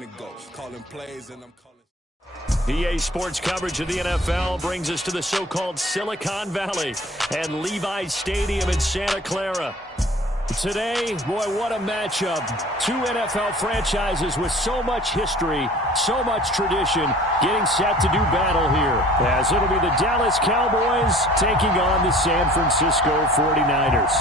to go. Calling plays and I'm calling. EA Sports coverage of the NFL brings us to the so-called Silicon Valley and Levi's Stadium in Santa Clara. Today, boy, what a matchup. Two NFL franchises with so much history, so much tradition, getting set to do battle here. As it'll be the Dallas Cowboys taking on the San Francisco 49ers.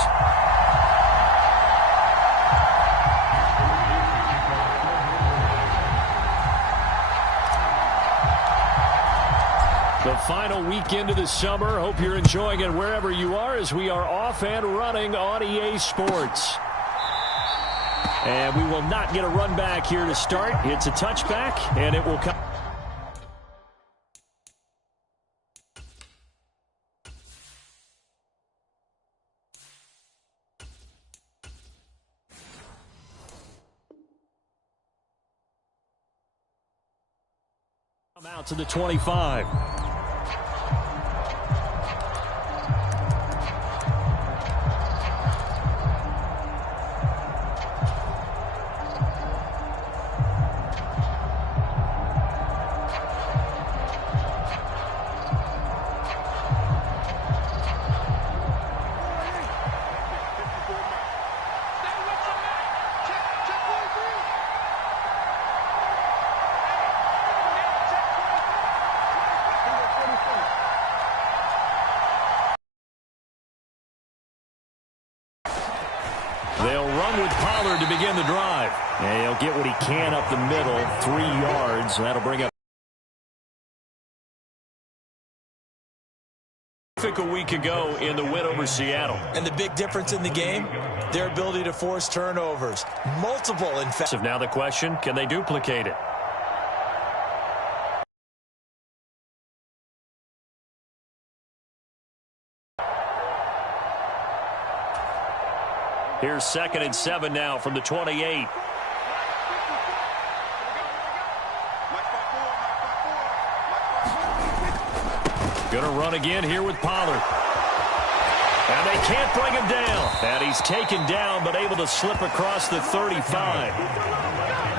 The final weekend of the summer. Hope you're enjoying it wherever you are as we are off and running on EA Sports. And we will not get a run back here to start. It's a touchback, and it will come. Out to the 25. They'll run with Pollard to begin the drive. And he'll get what he can up the middle, 3 yards. That'll bring up a week ago in the win over Seattle. And the big difference in the game, their ability to force turnovers. Multiple, in fact. Now the question, can they duplicate it? Here's 2nd and 7 now from the 28. Gonna run again here with Pollard. And they can't bring him down. And he's taken down, but able to slip across the 35.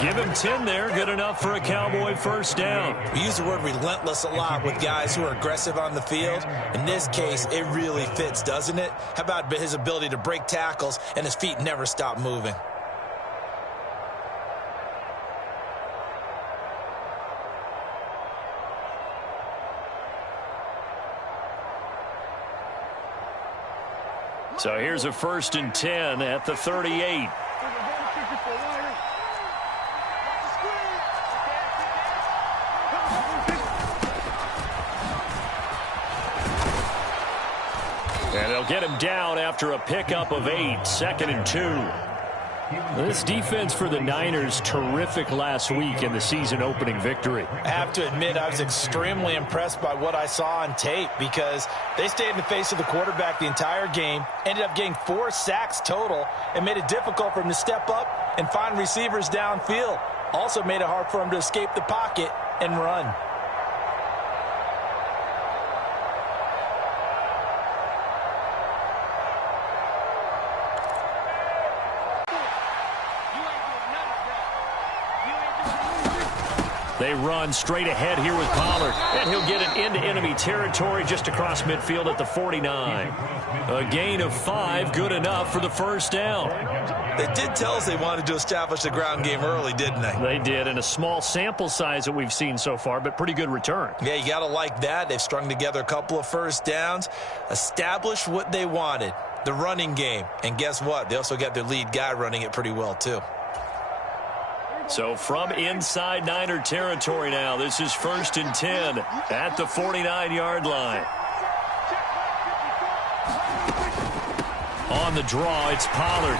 Give him 10 there. Good enough for a Cowboy first down. We use the word relentless a lot with guys who are aggressive on the field. In this case, it really fits, doesn't it? How about his ability to break tackles and his feet never stop moving? So here's a 1st and 10 at the 38. And they'll get him down after a pickup of 8, 2nd and 2. This defense for the Niners, terrific last week in the season-opening victory. I have to admit, I was extremely impressed by what I saw on tape because they stayed in the face of the quarterback the entire game, ended up getting 4 sacks total, and made it difficult for him to step up and find receivers downfield. Also made it hard for him to escape the pocket and run. They run straight ahead here with Pollard, and he'll get it into enemy territory just across midfield at the 49. A gain of 5, good enough for the first down. They did tell us they wanted to establish the ground game early, didn't they? They did, and a small sample size that we've seen so far, but pretty good return. Yeah, you got to like that. They've strung together a couple of first downs, established what they wanted, the running game. And guess what? They also got their lead guy running it pretty well, too. So from inside Niner territory now, this is 1st and 10 at the 49-yard line. On the draw, it's Pollard.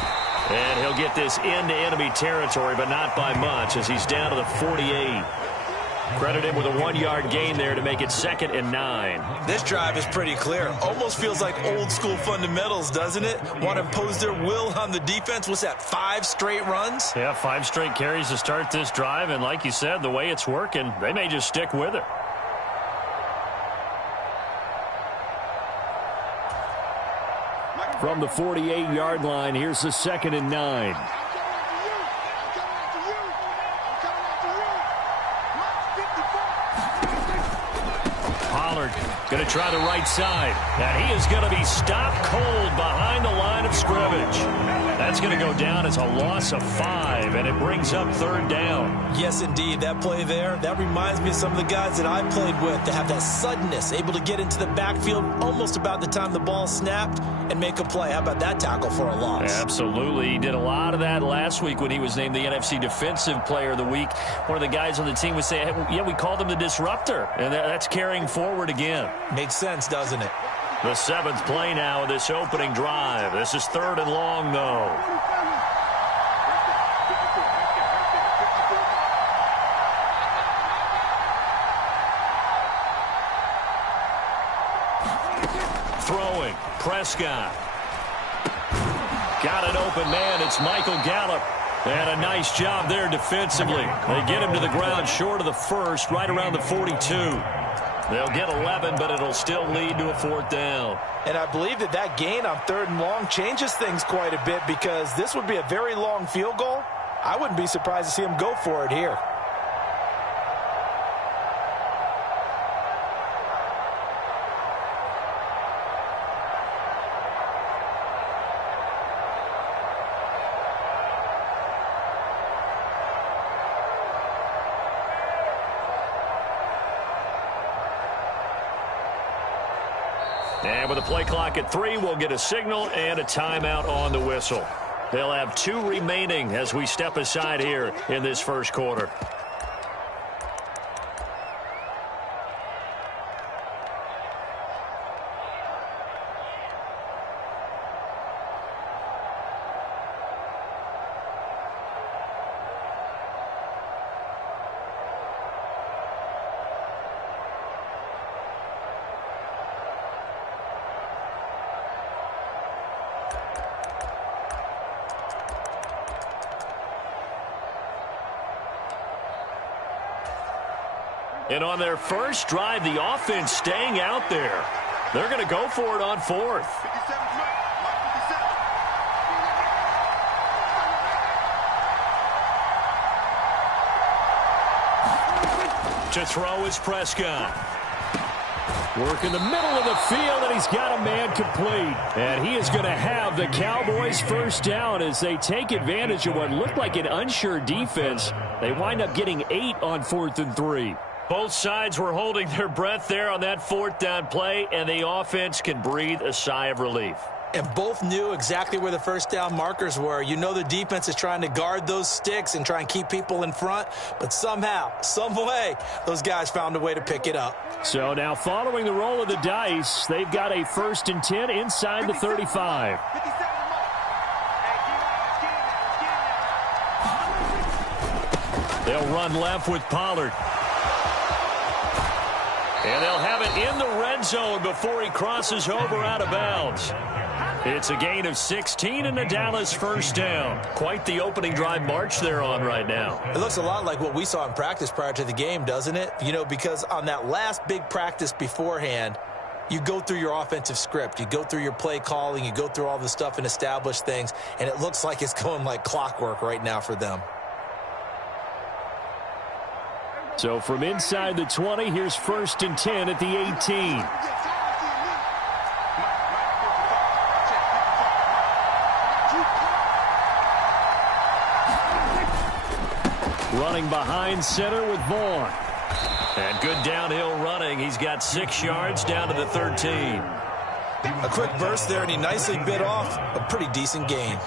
And he'll get this into enemy territory, but not by much as he's down to the 48. Credit him with a 1-yard gain there to make it 2nd and 9. This drive is pretty clear. Almost feels like old-school fundamentals, doesn't it? Want to impose their will on the defense. What's that, 5 straight runs? Yeah, 5 straight carries to start this drive. And like you said, the way it's working, they may just stick with it. From the 48-yard line, here's the 2nd and 9. Pollard going to try the right side. And he is going to be stopped cold behind the line of scrimmage. That's going to go down as a loss of 5, and it brings up 3rd down. Yes, indeed. That play there, that reminds me of some of the guys that I played with that have that suddenness, able to get into the backfield almost about the time the ball snapped and make a play. How about that tackle for a loss? Absolutely. He did a lot of that last week when he was named the NFC Defensive Player of the Week. One of the guys on the team was saying, hey, yeah, we called him the disruptor, and that's carrying forward again. Makes sense, doesn't it? The 7th play now of this opening drive. This is 3rd and long, though. Throwing, Prescott. Got an open man. It's Michael Gallup. And a nice job there defensively. They get him to the ground short of the 1st, right around the 42. They'll get 11, but it'll still lead to a 4th down. And I believe that gain on 3rd and long changes things quite a bit, because this would be a very long field goal. I wouldn't be surprised to see him go for it here. And with a play clock at 3, we'll get a signal and a timeout on the whistle. They'll have 2 remaining as we step aside here in this first quarter. And on their first drive, the offense staying out there. They're going to go for it on 4th. To throw is Prescott. Work in the middle of the field, and he's got a man complete. And he is going to have the Cowboys' first down as they take advantage of what looked like an unsure defense. They wind up getting 8 on 4th and 3. Both sides were holding their breath there on that 4th down play, and the offense can breathe a sigh of relief. And both knew exactly where the first down markers were. You know the defense is trying to guard those sticks and try and keep people in front, but somehow, some way, those guys found a way to pick it up. So now following the roll of the dice, they've got a 1st and 10 inside the 35. They'll run left with Pollard. And they'll have it in the red zone before he crosses over out of bounds. It's a gain of 16 and a Dallas first down. Quite the opening drive march they're on right now. It looks a lot like what we saw in practice prior to the game, doesn't it? You know, because on that last big practice beforehand, you go through your offensive script. You go through your play calling. You go through all the stuff and establish things. And it looks like it's going like clockwork right now for them. So from inside the 20, here's 1st and 10 at the 18. Running behind center with Vaughn. And good downhill running. He's got 6 yards down to the 13. A quick burst there, and he nicely bit off a pretty decent gain.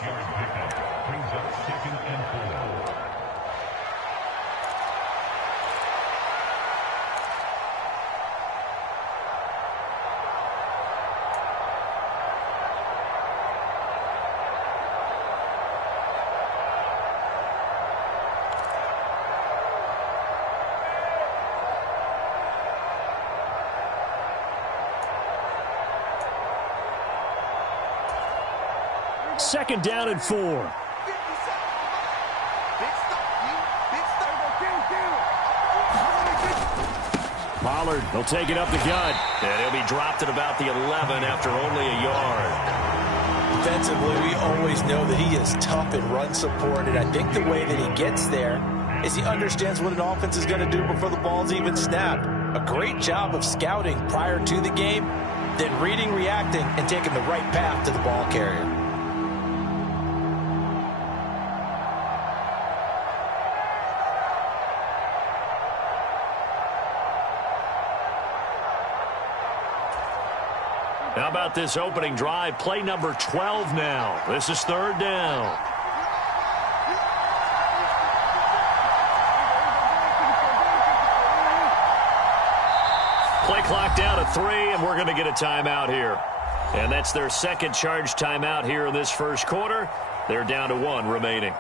Second down and 4. Pollard will take it up the gut. And he'll be dropped at about the 11 after only a yard. Defensively, we always know that he is tough in run support, and I think the way that he gets there is he understands what an offense is going to do before the ball's even snapped. A great job of scouting prior to the game, then reading, reacting, and taking the right path to the ball carrier. How about this opening drive? Play number 12 now. This is third down. Play clock down to 3, and we're going to get a timeout here. And that's their second charge timeout here in this first quarter. They're down to 1 remaining.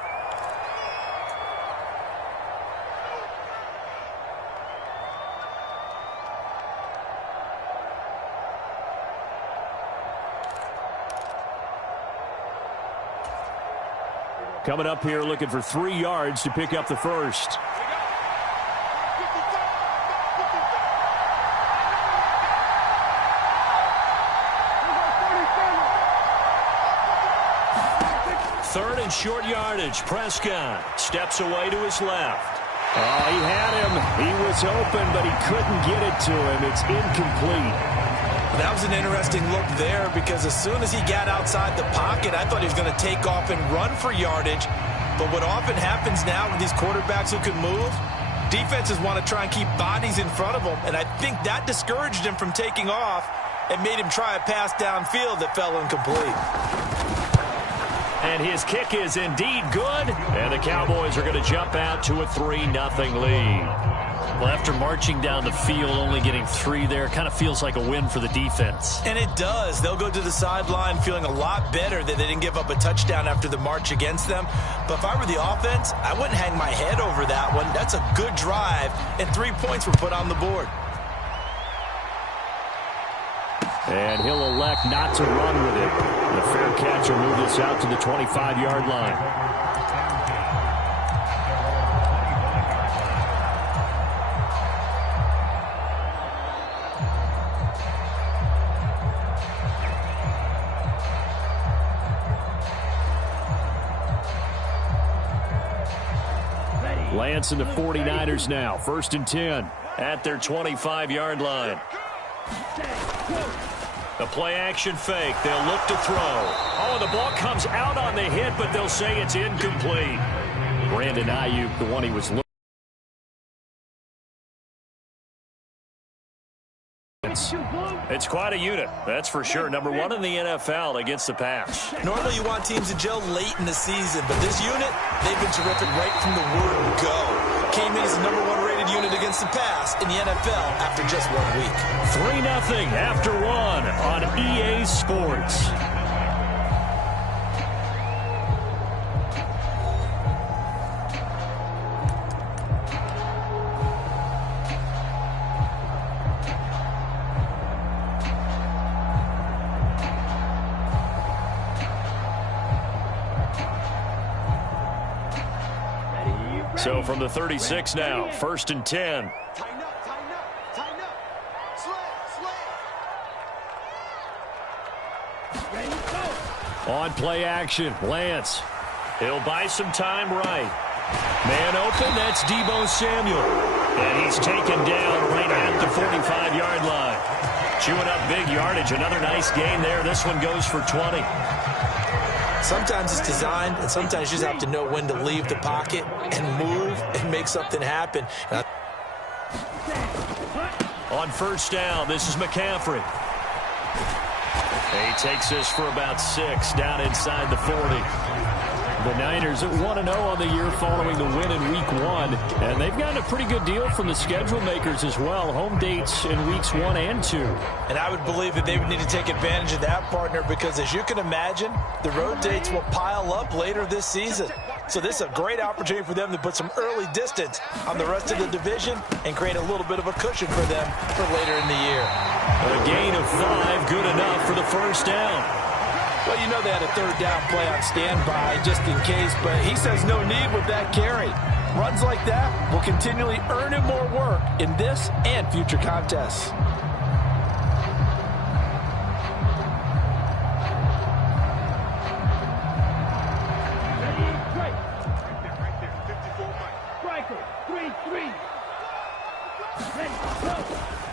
Coming up here looking for 3 yards to pick up the first. Third and short yardage. Prescott steps away to his left. Oh, he had him. He was open, but he couldn't get it to him. It's incomplete. That was an interesting look there because as soon as he got outside the pocket, I thought he was going to take off and run for yardage. But what often happens now with these quarterbacks who can move, defenses want to try and keep bodies in front of them. And I think that discouraged him from taking off and made him try a pass downfield that fell incomplete. And his kick is indeed good. And the Cowboys are going to jump out to a 3-0 lead. Well, after marching down the field, only getting 3 there, kind of feels like a win for the defense. And it does. They'll go to the sideline feeling a lot better that they didn't give up a touchdown after the march against them. But if I were the offense, I wouldn't hang my head over that one. That's a good drive, and 3 points were put on the board. And he'll elect not to run with it. The fair catch will move this out to the 25-yard line. Lance and the 49ers now. 1st and 10 at their 25-yard line. The play-action fake. They'll look to throw. Oh, the ball comes out on the hit, but they'll say it's incomplete. Brandon Ayuk, the one he was looking. It's quite a unit, that's for sure. Number 1 in the NFL against the pass. Normally you want teams to gel late in the season, but this unit, they've been terrific right from the word go. Came in as the number 1 rated unit against the pass in the NFL after just 1 week. 3-0 after 1 on EA Sports. So from the 36 now, 1st and 10. On play action, Lance. He'll buy some time right. Man open, that's Deebo Samuel. And he's taken down right at the 45-yard line. Chewing up big yardage, another nice gain there. This one goes for 20. Sometimes it's designed, and sometimes you just have to know when to leave the pocket and move and make something happen. On 1st down, this is McCaffrey. He takes this for about 6 down inside the 40. The Niners at 1-0 on the year following the win in Week 1. And they've gotten a pretty good deal from the schedule makers as well. Home dates in Weeks 1 and 2. And I would believe that they would need to take advantage of that, partner, because as you can imagine, the road dates will pile up later this season. So this is a great opportunity for them to put some early distance on the rest of the division and create a little bit of a cushion for them for later in the year. A gain of 5, good enough for the 1st down. Well, you know they had a 3rd down play on standby just in case, but he says no need with that carry. Runs like that will continually earn him more work in this and future contests.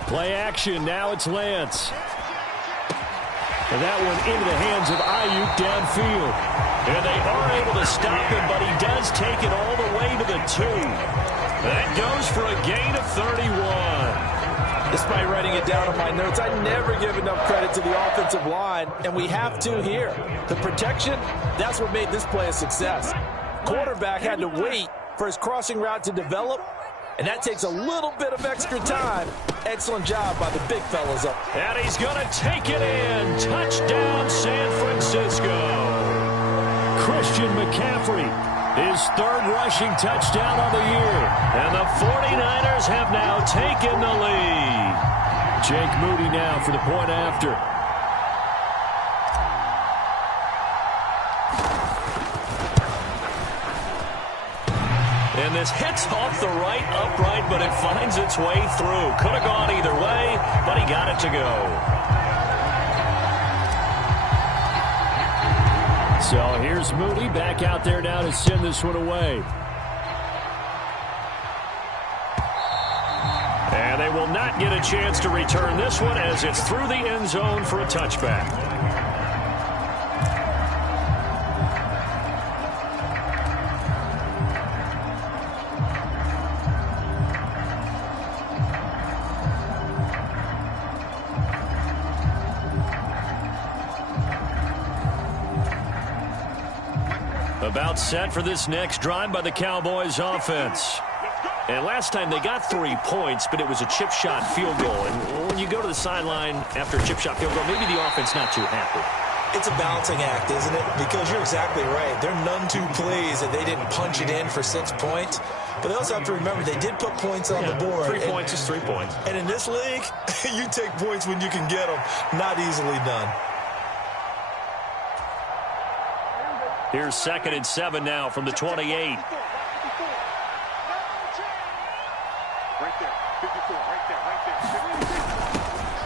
Play action. Now it's Lance. And that one into the hands of Ayuk downfield. And they are able to stop him, but he does take it all the way to the 2. That goes for a gain of 31. Despite writing it down on my notes, I never give enough credit to the offensive line, and we have to here. The protection, that's what made this play a success. Quarterback had to wait for his crossing route to develop, and that takes a little bit of extra time. Excellent job by the big fellas up. And he's going to take it in. Touchdown, San Francisco. Christian McCaffrey, his 3rd rushing touchdown of the year. And the 49ers have now taken the lead. Jake Moody now for the point after. And this hits off the right upright, but it finds its way through. Could have gone either way, but he got it to go. So here's Moody back out there now to send this one away. And they will not get a chance to return this one as it's through the end zone for a touchback. About set for this next drive by the Cowboys offense. And last time they got 3 points, but it was a chip shot field goal. And when you go to the sideline after a chip shot field goal, maybe the offense not too happy. It's a balancing act, isn't it? Because you're exactly right. There are none too plays that they didn't punch it in for 6 points. But they also have to remember they did put points on the board. 3 points is 3 points. And in this league, you take points when you can get them. Not easily done. Here's 2nd and 7 now from the 28.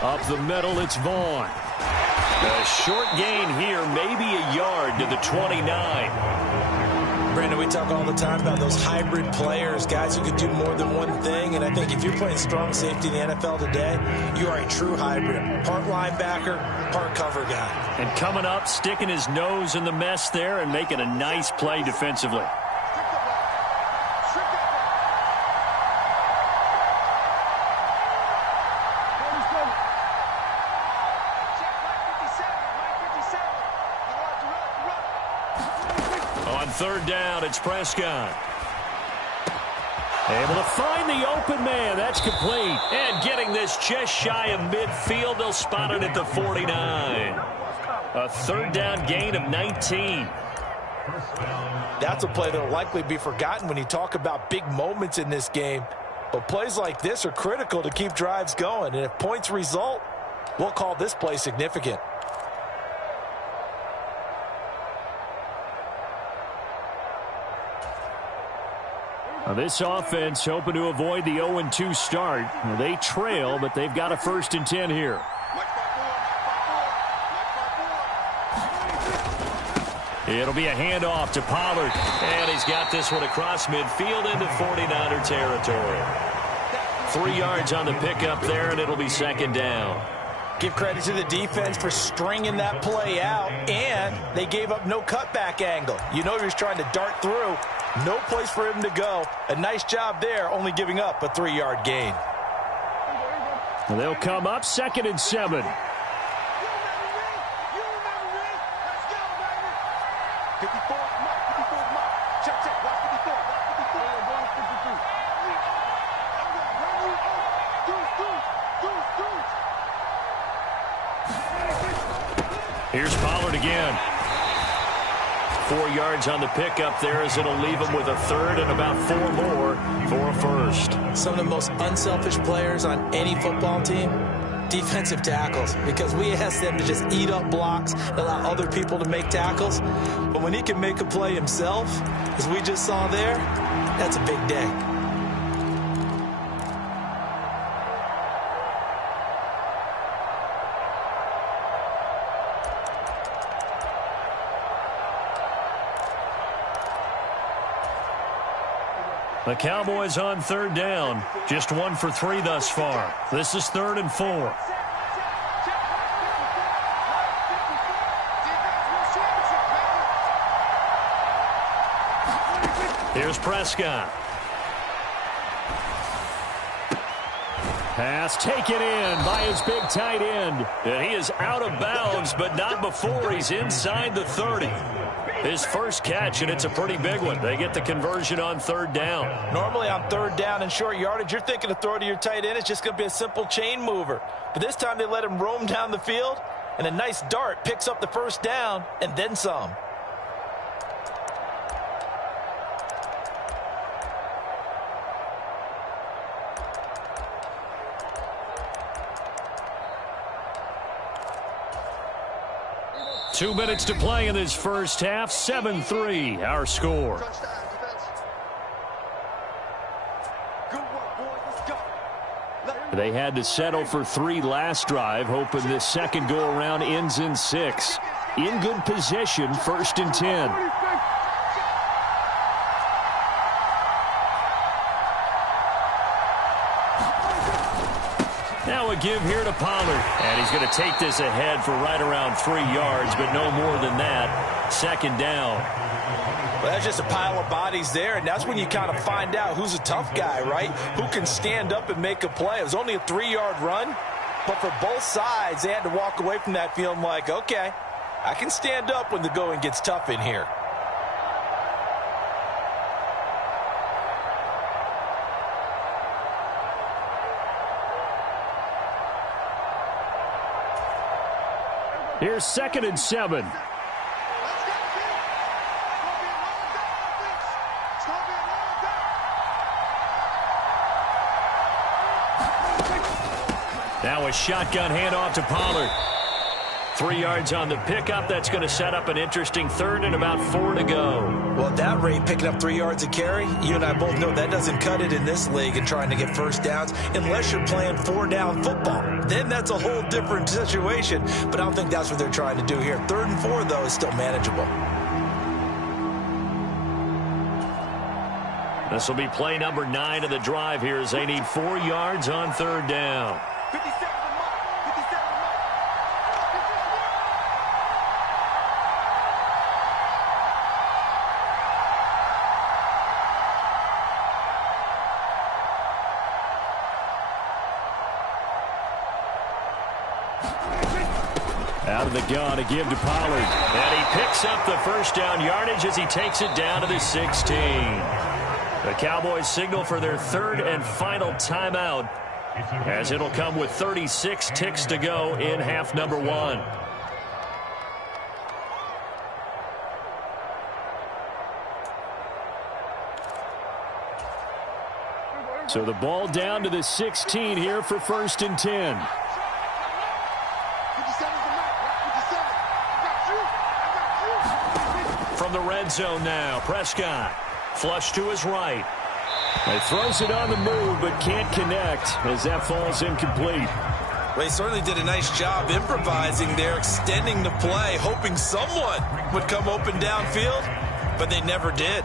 Up the middle, it's Vaughn. A short gain here, maybe a yard to the 29. Brandon, we talk all the time about those hybrid players, guys who could do more than one thing. And I think if you're playing strong safety in the NFL today, you are a true hybrid. Part linebacker, part cover guy. And coming up, sticking his nose in the mess there and making a nice play defensively. On 3rd down, it's Prescott. Able to find the open man. That's complete. And getting this just shy of midfield. They'll spot it at the 49. A 3rd down gain of 19. That's a play that will likely be forgotten when you talk about big moments in this game. But plays like this are critical to keep drives going. And if points result, we'll call this play significant. Now this offense hoping to avoid the 0-2 start. Well, they trail, but they've got a 1st and 10 here. It'll be a handoff to Pollard. And he's got this one across midfield into 49er territory. 3 yards on the pickup there, and it'll be 2nd down. Give credit to the defense for stringing that play out, and they gave up no cutback angle. You know he was trying to dart through. No place for him to go. A nice job there, only giving up a 3-yard gain. Well, they'll come up 2nd and 7. Here's Pollard again. 4 yards on the pickup there as it'll leave him with a 3rd and about 4 more for a 1st. Some of the most unselfish players on any football team, defensive tackles, because we ask them to just eat up blocks, allow other people to make tackles. But when he can make a play himself, as we just saw there, that's a big day. The Cowboys on third down. Just 1 for 3 thus far. This is 3rd and 4. Here's Prescott. Pass taken in by his big tight end. And he is out of bounds, but not before he's inside the 30. His first catch, and it's a pretty big one. They get the conversion on 3rd down. Normally on 3rd down and short yardage, you're thinking to throw to your tight end. It's just going to be a simple chain mover. But this time they let him roam down the field, and a nice dart picks up the first down and then some. Two minutes to play in this first half. 7-3, our score. They had to settle for 3 last drive, hoping this second go-around ends in 6. In good position, 1st and 10. Now a give here to Pollard. And he's going to take this ahead for right around 3 yards, but no more than that. 2nd down. Well, that's just a pile of bodies there, and that's when you kind of find out who's a tough guy, right? Who can stand up and make a play. It was only a 3-yard run, but for both sides, they had to walk away from that feeling like, okay, I can stand up when the going gets tough in here. Here's 2nd and 7. Now a shotgun handoff to Pollard. 3 yards on the pickup. That's going to set up an interesting 3rd and about 4 to go. Well, at that rate, picking up 3 yards a carry, you and I both know that doesn't cut it in this league and trying to get first downs unless you're playing 4-down football. Then that's a whole different situation, but I don't think that's what they're trying to do here. 3rd and 4, though, is still manageable. This will be play number 9 of the drive here as they need 4 yards on 3rd down. Out of the gun, a give to Pollard. And he picks up the first down yardage as he takes it down to the 16. The Cowboys signal for their 3rd and final timeout, as it'll come with 36 ticks to go in half number 1. So the ball down to the 16 here for 1st and 10. From the red zone now, Prescott. Flush to his right. He throws it on the move, but can't connect as that falls incomplete. Well, he certainly did a nice job improvising there, extending the play, hoping someone would come open downfield, but they never did.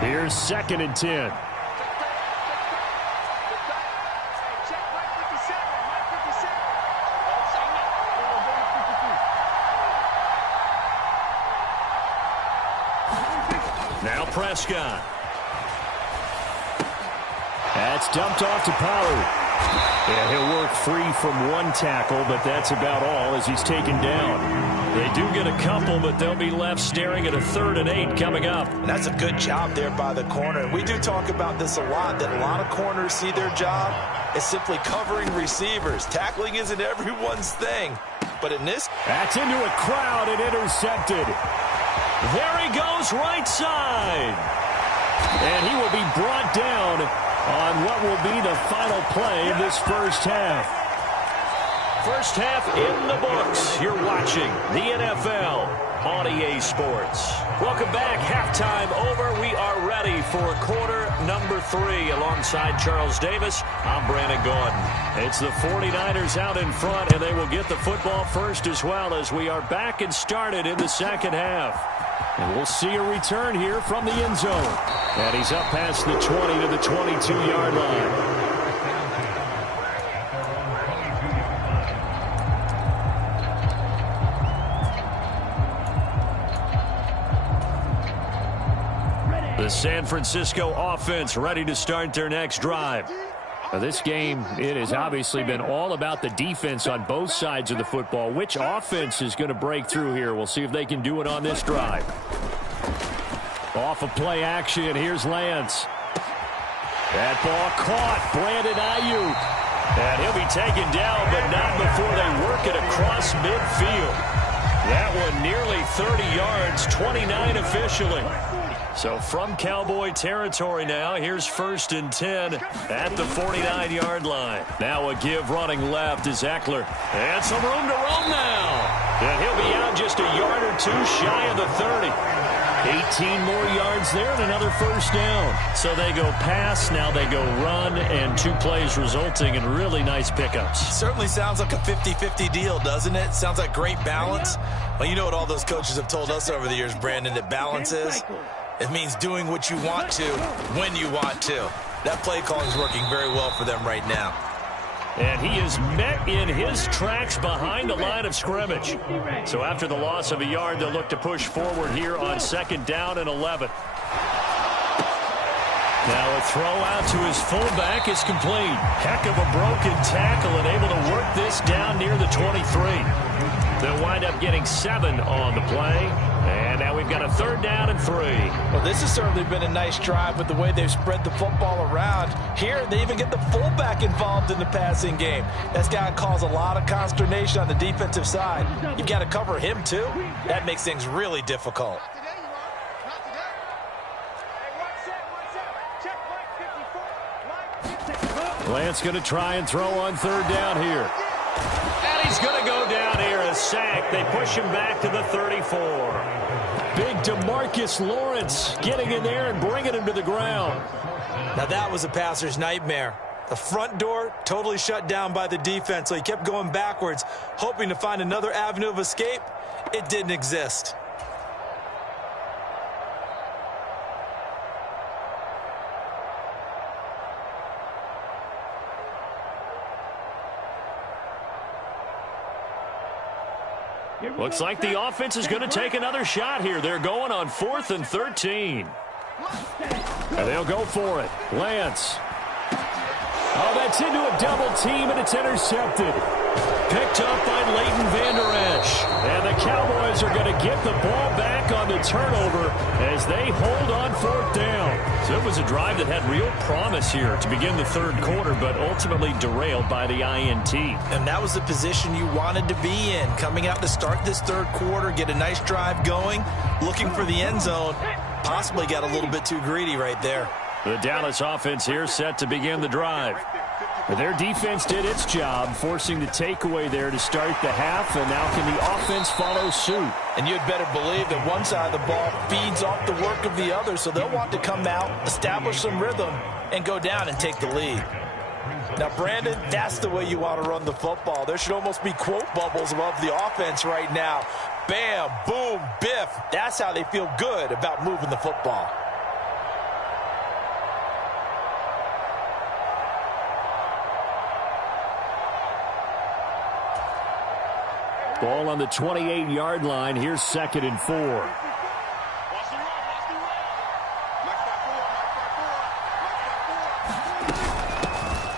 Here's 2nd and 10. Now Prescott. That's dumped off to Pollard. Yeah, he'll work free from 1 tackle, but that's about all as he's taken down. They do get a couple, but they'll be left staring at a 3rd and 8 coming up. And that's a good job there by the corner. We do talk about this a lot, that a lot of corners see their job as simply covering receivers. Tackling isn't everyone's thing, but in this... That's into a crowd and intercepted. There he goes, right side. And he will be brought down on what will be the final play of this first half. First half in the books. You're watching the NFL on EA Sports. Welcome back. Halftime over. We are ready for quarter number 3. Alongside Charles Davis, I'm Brandon Gordon. It's the 49ers out in front, and they will get the football first as well as we are back and started in the second half. And we'll see a return here from the end zone. And he's up past the 20 to the 22-yard line. The San Francisco offense ready to start their next drive. Now this game, it has obviously been all about the defense on both sides of the football. Which offense is going to break through here? We'll see if they can do it on this drive. Off of play action, here's Lance. That ball caught, Brandon Ayuk. And he'll be taken down, but not before they work it across midfield. That one nearly 30 yards, 29 officially. So from Cowboy territory now, here's 1st and 10 at the 49-yard line. Now a give running left is Eckler. And some room to roam now. And he'll be out just a yard or two shy of the 30. 18 more yards there and another first down. So they go pass, now they go run, and 2 plays resulting in really nice pickups. Certainly sounds like a 50-50 deal, doesn't it? Sounds like great balance. Well, you know what all those coaches have told us over the years, Brandon, that balance is? It means doing what you want to when you want to. That play calling is working very well for them right now. And he is met in his tracks behind the line of scrimmage. So after the loss of a yard, they'll look to push forward here on 2nd down and 11. Now a throw out to his fullback is complete. Heck of a broken tackle and able to work this down near the 23. They'll wind up getting 7 on the play. And now we've got a 3rd down and 3. Well, this has certainly been a nice drive with the way they've spread the football around. Here, they even get the fullback involved in the passing game. That's got to cause a lot of consternation on the defensive side. You've got to cover him, too. That makes things really difficult. Lance going to try and throw on 3rd down here. And he's going to go down here, a sack. They push him back to the 34. Big DeMarcus Lawrence getting in there and bringing him to the ground. Now that was a passer's nightmare. The front door totally shut down by the defense, so he kept going backwards, hoping to find another avenue of escape. It didn't exist. Looks like the offense is going to take another shot here. They're going on 4th and 13. And they'll go for it. Lance. Oh, that's into a double team, and it's intercepted. Picked up by Leighton Vander Esch. And the Cowboys are going to get the ball back on the turnover as they hold on 4th down. So it was a drive that had real promise here to begin the 3rd quarter, but ultimately derailed by the INT. And that was the position you wanted to be in. Coming out to start this 3rd quarter, get a nice drive going, looking for the end zone. Possibly got a little bit too greedy right there. The Dallas offense here set to begin the drive. Their defense did its job, forcing the takeaway there to start the half, and now can the offense follow suit? And you'd better believe that one side of the ball feeds off the work of the other, so they'll want to come out, establish some rhythm, and go down and take the lead. Now, Brandon, that's the way you want to run the football. There should almost be quote bubbles above the offense right now. Bam, boom, biff. That's how they feel good about moving the football. Ball on the 28-yard line. Here's 2nd and 4.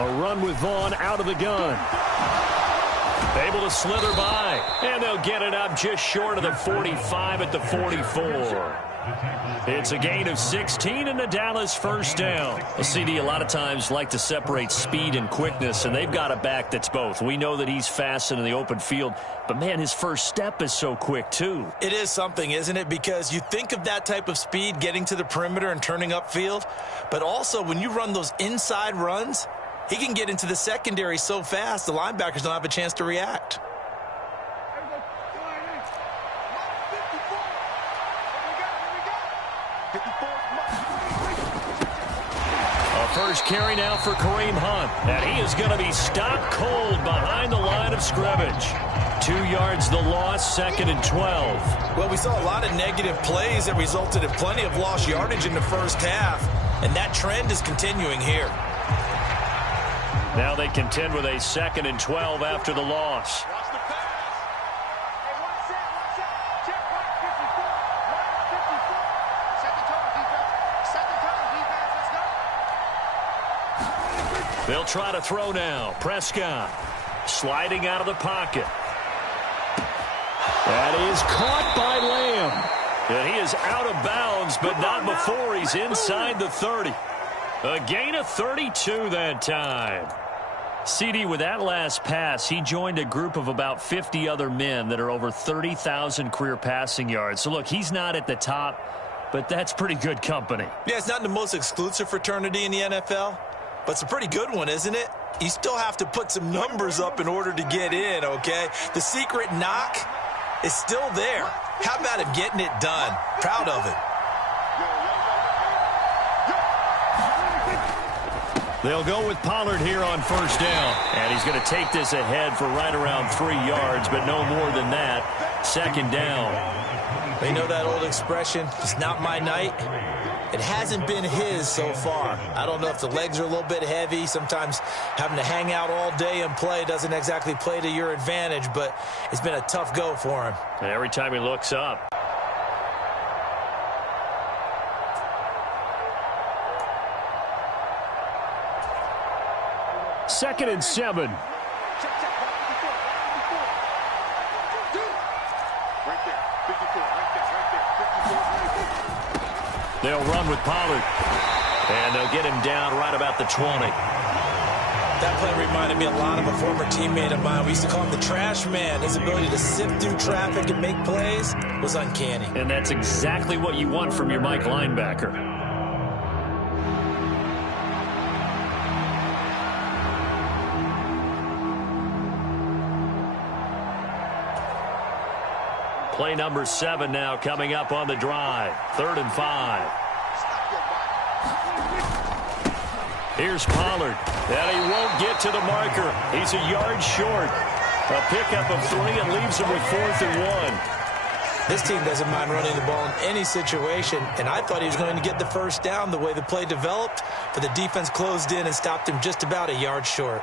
A run with Vaughn out of the gun. Able to slither by. And they'll get it up just short of the 45 at the 44. It's a gain of 16 and a Dallas 1st down. A CD a lot of times like to separate speed and quickness, and they've got a back that's both. We know that he's fast in the open field, but man, his first step is so quick too. It is something, isn't it? Because you think of that type of speed getting to the perimeter and turning upfield, but also when you run those inside runs, he can get into the secondary so fast the linebackers don't have a chance to react. A first carry now for Kareem Hunt. And he is going to be stopped cold behind the line of scrimmage. 2 yards the loss, 2nd and 12. Well, we saw a lot of negative plays that resulted in plenty of lost yardage in the first half. And that trend is continuing here. Now they contend with a 2nd and 12 after the loss. They'll try to throw now. Prescott sliding out of the pocket. That is caught by Lamb. And he is out of bounds, but not before he's inside the 30. A gain of 32 that time. CD, with that last pass, he joined a group of about 50 other men that are over 30,000 career passing yards. So, look, he's not at the top, but that's pretty good company. Yeah, it's not the most exclusive fraternity in the NFL, but it's a pretty good one, isn't it? You still have to put some numbers up in order to get in, okay? The secret knock is still there. How about him getting it done? Proud of it. They'll go with Pollard here on first down. And he's going to take this ahead for right around 3 yards, but no more than that. 2nd down. You know that old expression, it's not my night? It hasn't been his so far. I don't know if the legs are a little bit heavy. Sometimes having to hang out all day and play doesn't exactly play to your advantage, but it's been a tough go for him. And every time he looks up. Second and 7. They'll run with Pollard. And they'll get him down right about the 20. That play reminded me a lot of a former teammate of mine. We used to call him the trash man. His ability to sift through traffic and make plays was uncanny. And that's exactly what you want from your Mike linebacker. Play number 7 now coming up on the drive. 3rd and 5. Here's Pollard. And he won't get to the marker. He's a yard short. A pickup of 3 and leaves him with 4th and 1. This team doesn't mind running the ball in any situation, and I thought he was going to get the first down the way the play developed, but the defense closed in and stopped him just about a yard short.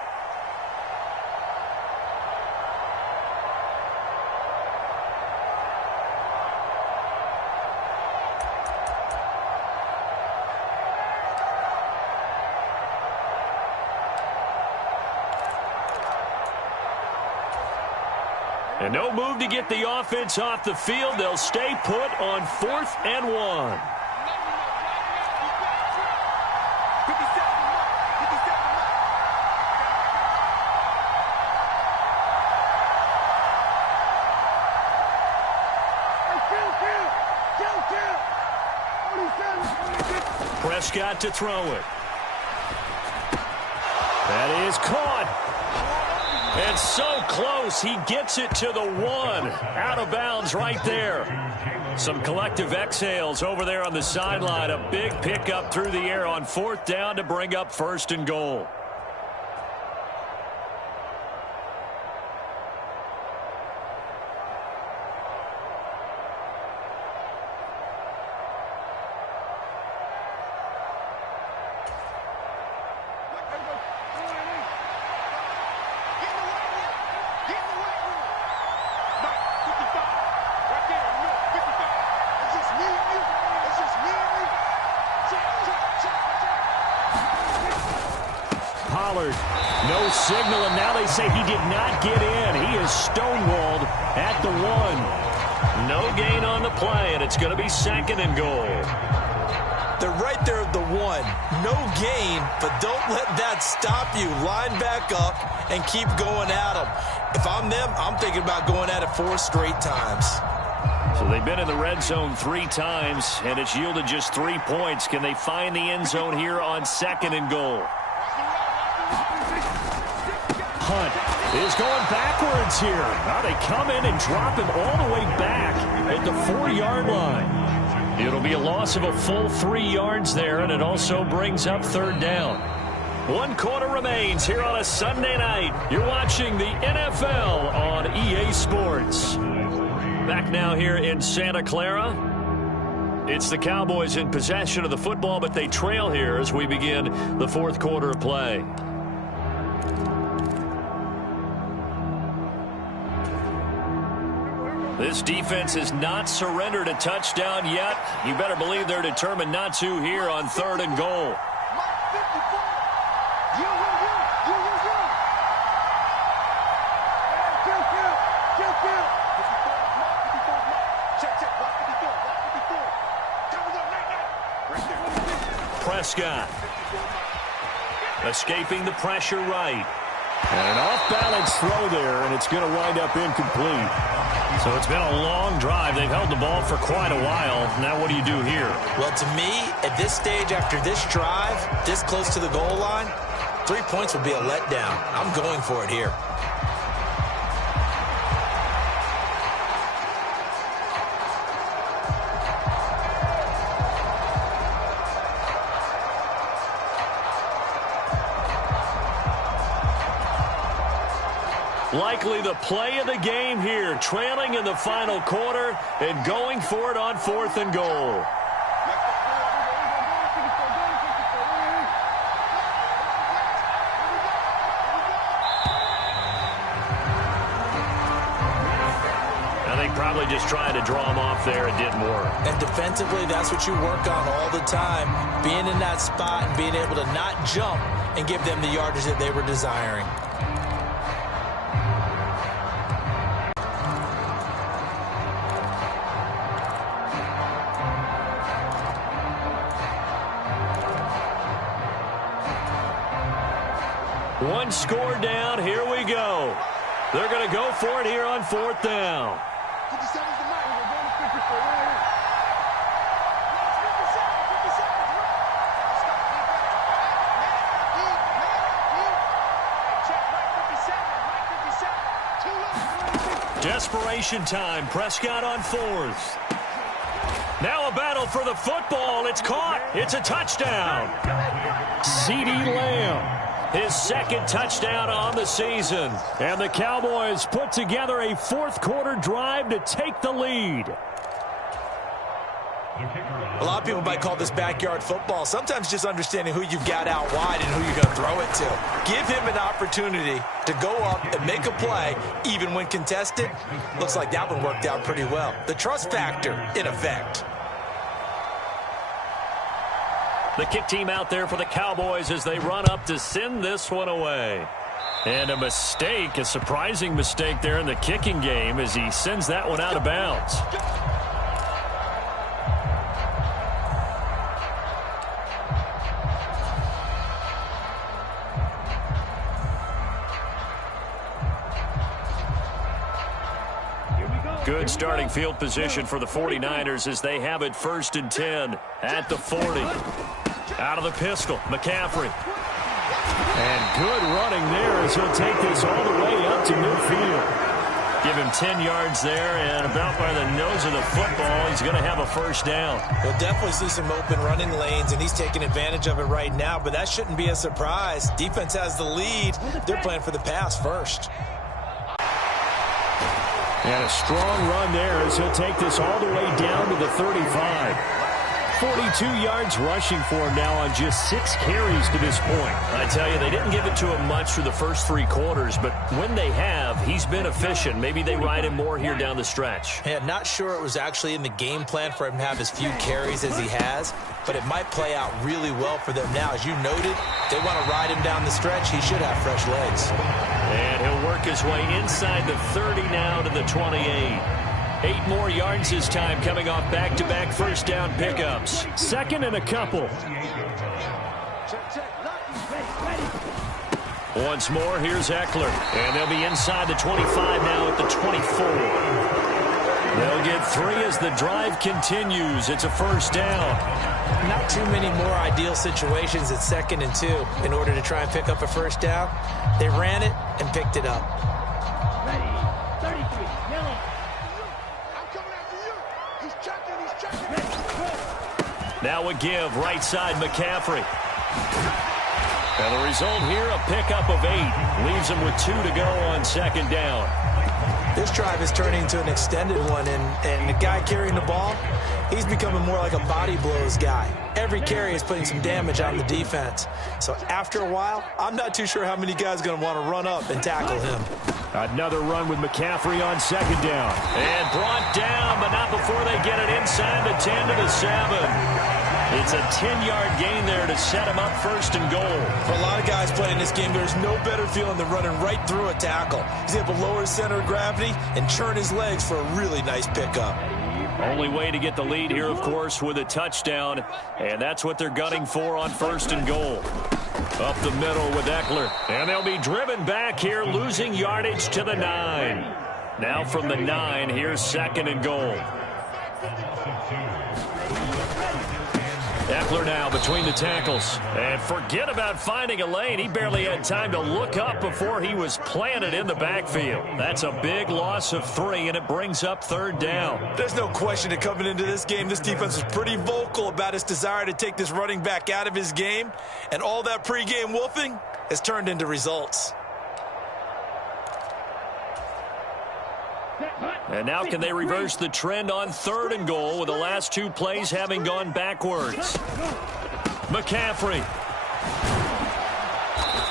And no move to get the offense off the field. They'll stay put on 4th and 1. Prescott to throw it. That is caught. And so close, he gets it to the 1. Out of bounds right there. Some collective exhales over there on the sideline. A big pickup through the air on 4th down to bring up 1st and goal. No signal, and now they say he did not get in. He is stonewalled at the 1. No gain on the play, and it's going to be 2nd and goal. They're right there at the 1. No gain, but don't let that stop you. Line back up and keep going at them. If I'm them, I'm thinking about going at it 4 straight times. So they've been in the red zone 3 times, and it's yielded just 3 points. Can they find the end zone here on 2nd and goal? Hunt is going backwards here. Now they come in and drop him all the way back at the 4-yard line. It'll be a loss of a full 3 yards there, and it also brings up 3rd down. 1 quarter remains here on a Sunday night. You're watching the NFL on EA Sports. Back now here in Santa Clara. It's the Cowboys in possession of the football, but they trail here as we begin the 4th quarter of play. This defense has not surrendered a touchdown yet. You better believe they're determined not to here on 3rd and goal. Prescott escaping the pressure right. And an off-balance throw there, and it's going to wind up incomplete. So it's been a long drive. They've held the ball for quite a while. Now what do you do here? Well, to me, at this stage after this drive, this close to the goal line, 3 points would be a letdown. I'm going for it here. Likely the play of the game here, trailing in the final quarter and going for it on 4th and goal. I think probably just trying to draw him off there. It didn't work. And defensively, that's what you work on all the time. Being in that spot and being able to not jump and give them the yardage that they were desiring. One score down. Here we go. They're going to go for it here on 4th down. Desperation time. Prescott on 4th. Now a battle for the football. It's caught. It's a touchdown. CeeDee Lamb. His 2nd touchdown on the season. And the Cowboys put together a 4th quarter drive to take the lead. A lot of people might call this backyard football. Sometimes just understanding who you've got out wide and who you're going to throw it to. Give him an opportunity to go up and make a play, even when contested. Looks like that one worked out pretty well. The trust factor in effect. The kick team out there for the Cowboys as they run up to send this one away. And a mistake, a surprising mistake there in the kicking game as he sends that one out of bounds. Good starting field position for the 49ers as they have it 1st and 10 at the 40. Out of the pistol, McCaffrey. And good running there as he'll take this all the way up to midfield. Give him 10 yards there, and about by the nose of the football, he's going to have a 1st down. We'll definitely see some open running lanes, and he's taking advantage of it right now, but that shouldn't be a surprise. Defense has the lead. They're playing for the pass first. And a strong run there as he'll take this all the way down to the 35. 42 yards rushing for him now on just 6 carries to this point. I tell you, they didn't give it to him much through the first 3 quarters, but when they have, he's been efficient. Maybe they ride him more here down the stretch. Yeah, not sure it was actually in the game plan for him to have as few carries as he has, but it might play out really well for them now. As you noted, they want to ride him down the stretch. He should have fresh legs. And he'll work his way inside the 30 now to the 28. 8 more yards this time coming off back-to-back 1st down pickups. 2nd and a couple. Once more, here's Eckler. And they'll be inside the 25 now at the 24. They'll get 3 as the drive continues. It's a 1st down. Not too many more ideal situations at 2nd and 2 in order to try and pick up a 1st down. They ran it and picked it up. Ready, 33, yellow. I'm coming after you. He's checking, he's Now a give, right side, McCaffrey. And the result here, a pickup of 8. Leaves him with 2 to go on second down. This drive is turning into an extended one, and the guy carrying the ball, he's becoming more like a body blows guy. Every carry is putting some damage on the defense. So after a while, I'm not too sure how many guys are going to want to run up and tackle him. Another run with McCaffrey on second down. And brought down, but not before they get it inside the 10 to the 7. It's a 10-yard gain there to set him up first and goal. For a lot of guys playing this game, there's no better feeling than running right through a tackle. He's able to lower his center of gravity and churn his legs for a really nice pickup. Only way to get the lead here, of course, with a touchdown. And that's what they're gunning for on first and goal. Up the middle with Eckler. And they'll be driven back here, losing yardage to the 9. Now from the 9, here's second and goal. Eckler now between the tackles. And forget about finding a lane. He barely had time to look up before he was planted in the backfield. That's a big loss of 3, and it brings up third down. There's no question that coming into this game, this defense is pretty vocal about its desire to take this running back out of his game. And all that pregame wolfing has turned into results. And now can they reverse the trend on third and goal with the last 2 plays having gone backwards? McCaffrey.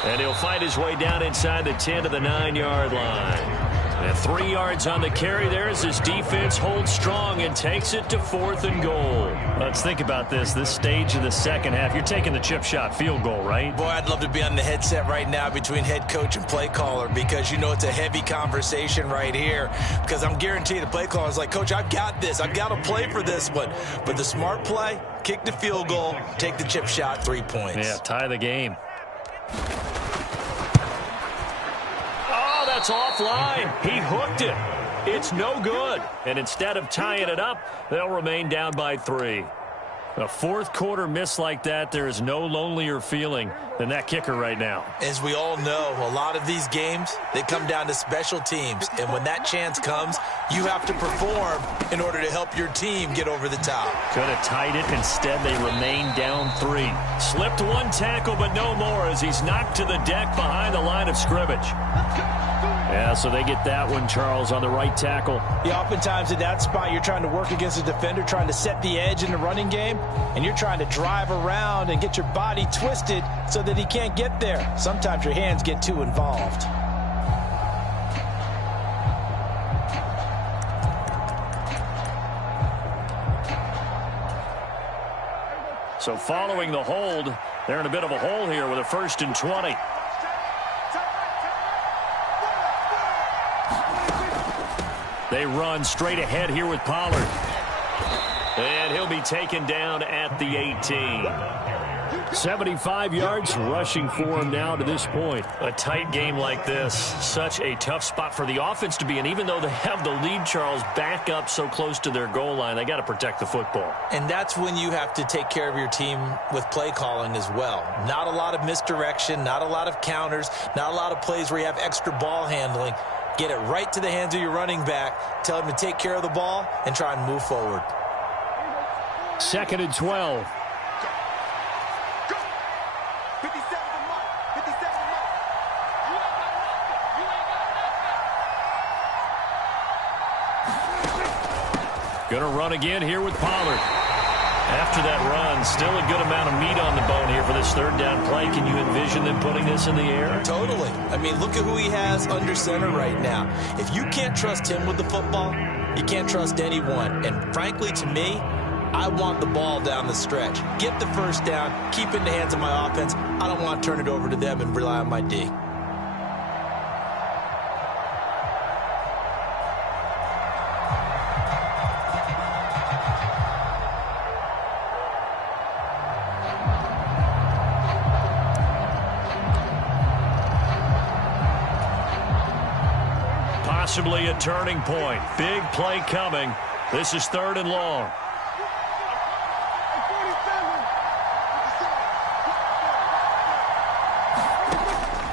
And he'll find his way down inside the 10 to the 9-yard line. And 3 yards on the carry there as his defense holds strong and takes it to 4th and goal. Let's think about this stage of the second half. You're taking the chip shot field goal, right? Boy, I'd love to be on the headset right now between head coach and play caller, because you know it's a heavy conversation right here. Because I'm guaranteed the play caller is like, Coach, I've got this. I've got to play for this one. But the smart play, kick the field goal, take the chip shot, 3 points. Yeah, tie the game. That's offline. He hooked it. It's no good. And instead of tying it up, they'll remain down by 3. A fourth quarter miss like that, there is no lonelier feeling than that kicker right now. As we all know, a lot of these games, they come down to special teams. And when that chance comes, you have to perform in order to help your team get over the top. Could have tied it. Instead, they remain down 3. Slipped 1 tackle, but no more as he's knocked to the deck behind the line of scrimmage. Yeah, so they get that one, Charles, on the right tackle. Yeah, oftentimes in that spot, you're trying to work against a defender, trying to set the edge in the running game, and you're trying to drive around and get your body twisted so that he can't get there. Sometimes your hands get too involved. So following the hold, they're in a bit of a hole here with a 1st and 20. They run straight ahead here with Pollard. And he'll be taken down at the 18. 75 yards rushing for him now to this point. A tight game like this, such a tough spot for the offense to be in. Even though they have the lead, Charles, back up so close to their goal line, they got to protect the football. And that's when you have to take care of your team with play calling as well. Not a lot of misdirection, not a lot of counters, not a lot of plays where you have extra ball handling. Get it right to the hands of your running back. Tell him to take care of the ball and try and move forward. 2nd and 12. Gonna run again here with Pollard. After that run, still a good amount of meat on the bone here for this 3rd down play. Can you envision them putting this in the air? Totally. I mean, look at who he has under center right now. If you can't trust him with the football, you can't trust anyone. And frankly, to me, I want the ball down the stretch. Get the 1st down, keep it in the hands of my offense. I don't want to turn it over to them and rely on my D. Possibly a turning point. Big play coming. This is 3rd and long.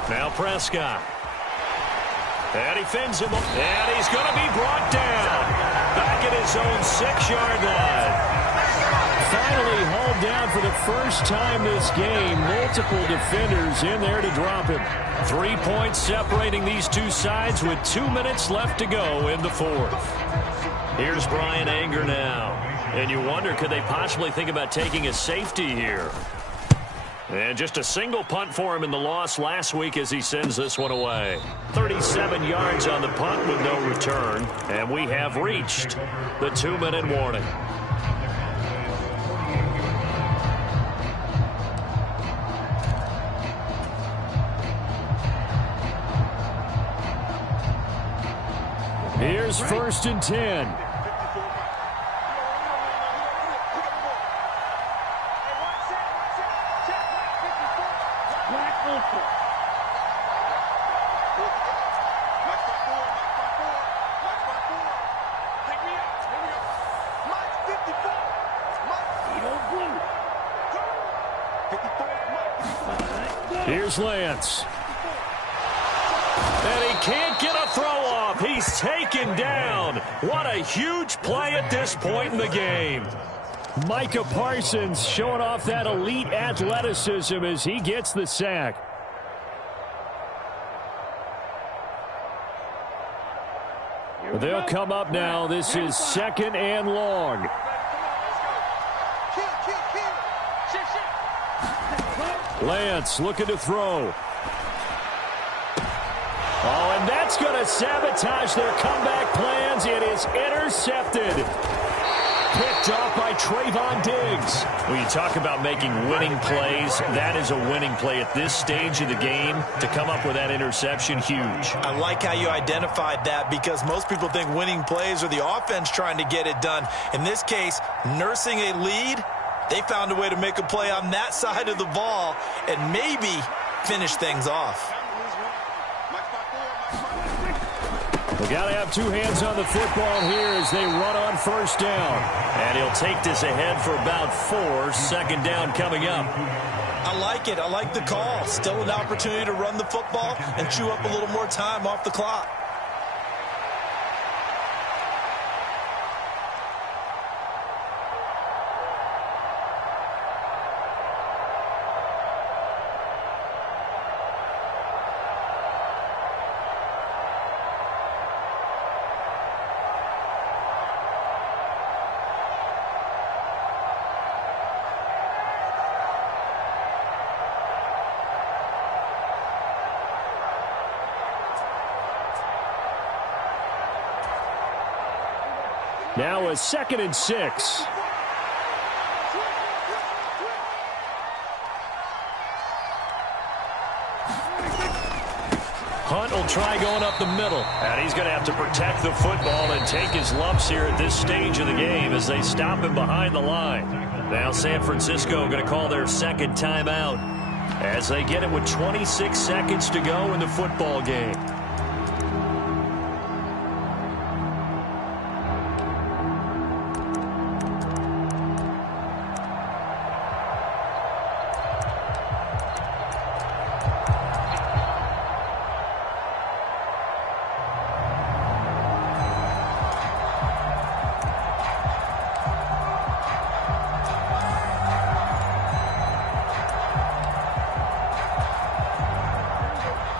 Now Prescott. And he fends him. And he's going to be brought down. back at his own 6-yard line. Finally hauled down for the first time this game. Multiple defenders in there to drop him. 3 points separating these two sides with 2 minutes left to go in the fourth. Here's Brian Anger now. And you wonder, could they possibly think about taking a safety here? And just a single punt for him in the loss last week as he sends this one away. 37 yards on the punt with no return. And we have reached the 2-minute warning. Here's 1st and 10. Here's Lance. And he can't get a throw off. He's taken down. What a huge play at this point in the game. Micah Parsons showing off that elite athleticism as he gets the sack. They'll come up now. This is 2nd and long. Lance looking to throw. Oh, and that's going to sabotage their comeback plans. It is intercepted. Picked off by Trayvon Diggs. When you talk about making winning plays, that is a winning play at this stage of the game. To come up with that interception, huge. I like how you identified that because most people think winning plays are the offense trying to get it done. In this case, nursing a lead, they found a way to make a play on that side of the ball and maybe finish things off. We got to have two hands on the football here as they run on 1st down. And he'll take this ahead for about 4. 2nd down coming up. I like it. I like the call. Still an opportunity to run the football and chew up a little more time off the clock. Now a 2nd and 6. Hunt will try going up the middle. And he's going to have to protect the football and take his lumps here at this stage of the game as they stop him behind the line. Now San Francisco going to call their 2nd timeout as they get it with 26 seconds to go in the football game.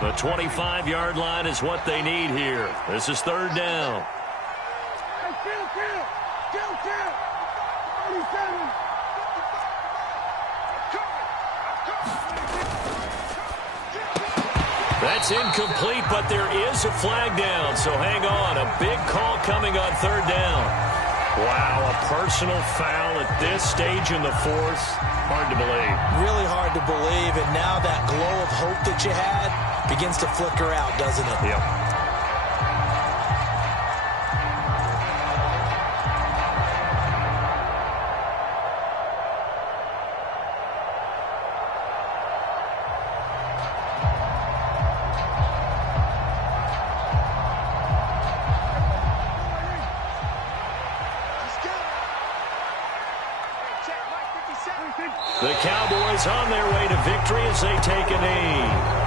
The 25-yard line is what they need here. This is 3rd down. That's incomplete, but there is a flag down, so hang on. A big call coming on 3rd down. Wow, a personal foul at this stage in the 4th. Hard to believe. Really hard to believe, and now that glow of hope that you had begins to flicker out, doesn't it? Yep. The Cowboys on their way to victory as they take a knee.